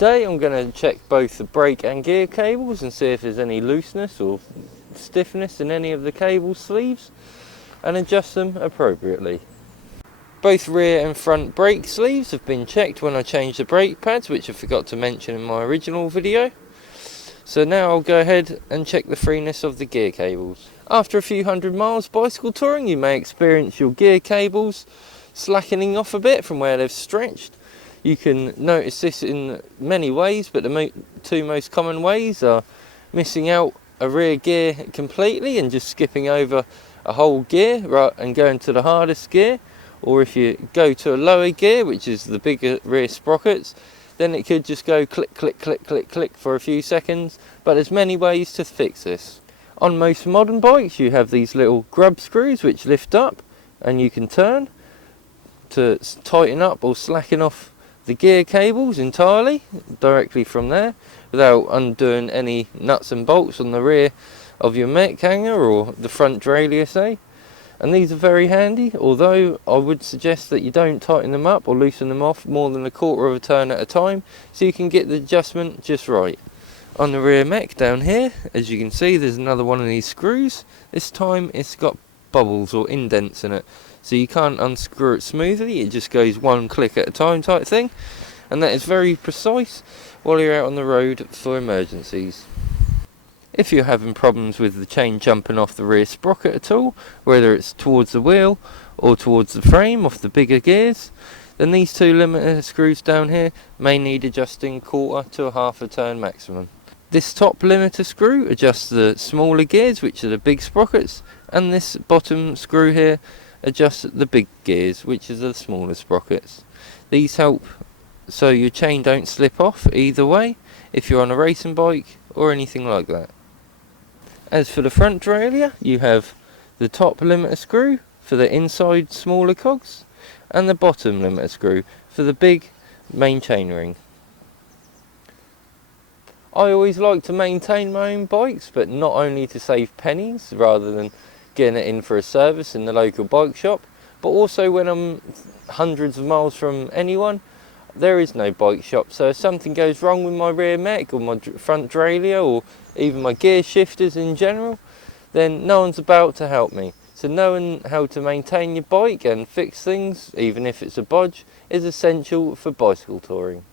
Today I'm going to check both the brake and gear cables and see if there's any looseness or stiffness in any of the cable sleeves and adjust them appropriately. Both rear and front brake sleeves have been checked when I changed the brake pads, which I forgot to mention in my original video. So now I'll go ahead and check the freeness of the gear cables. After a few hundred miles bicycle touring, you may experience your gear cables slackening off a bit from where they've stretched. You can notice this in many ways, but the two most common ways are missing out a rear gear completely and just skipping over a whole gear and going to the hardest gear, or if you go to a lower gear, which is the bigger rear sprockets, then it could just go click, click, click, click, click for a few seconds. But there's many ways to fix this. On most modern bikes you have these little grub screws which lift up and you can turn to tighten up or slacken off the gear cables entirely directly from there without undoing any nuts and bolts on the rear of your mech hanger or the front derailleur, say. And these are very handy, although I would suggest that you don't tighten them up or loosen them off more than a quarter of a turn at a time, so you can get the adjustment just right. On the rear mech down here, as you can see, there's another one of these screws. This time it's got bubbles or indents in it, so you can't unscrew it smoothly. It just goes one click at a time type thing, and that is very precise while you're out on the road for emergencies. If you're having problems with the chain jumping off the rear sprocket at all, whether it's towards the wheel or towards the frame off the bigger gears, then these two limiter screws down here may need adjusting quarter to a half a turn maximum. This top limiter screw adjusts the smaller gears, which are the big sprockets, and this bottom screw here adjusts the big gears, which are the smaller sprockets. These help so your chain don't slip off either way if you're on a racing bike or anything like that. As for the front derailleur, you have the top limiter screw for the inside smaller cogs and the bottom limiter screw for the big main chainring. I always like to maintain my own bikes, but not only to save pennies rather than getting it in for a service in the local bike shop, but also when I'm hundreds of miles from anyone. There is no bike shop, so if something goes wrong with my rear mech or my front derailleur or even my gear shifters in general, then no one's about to help me. So knowing how to maintain your bike and fix things, even if it's a bodge, is essential for bicycle touring.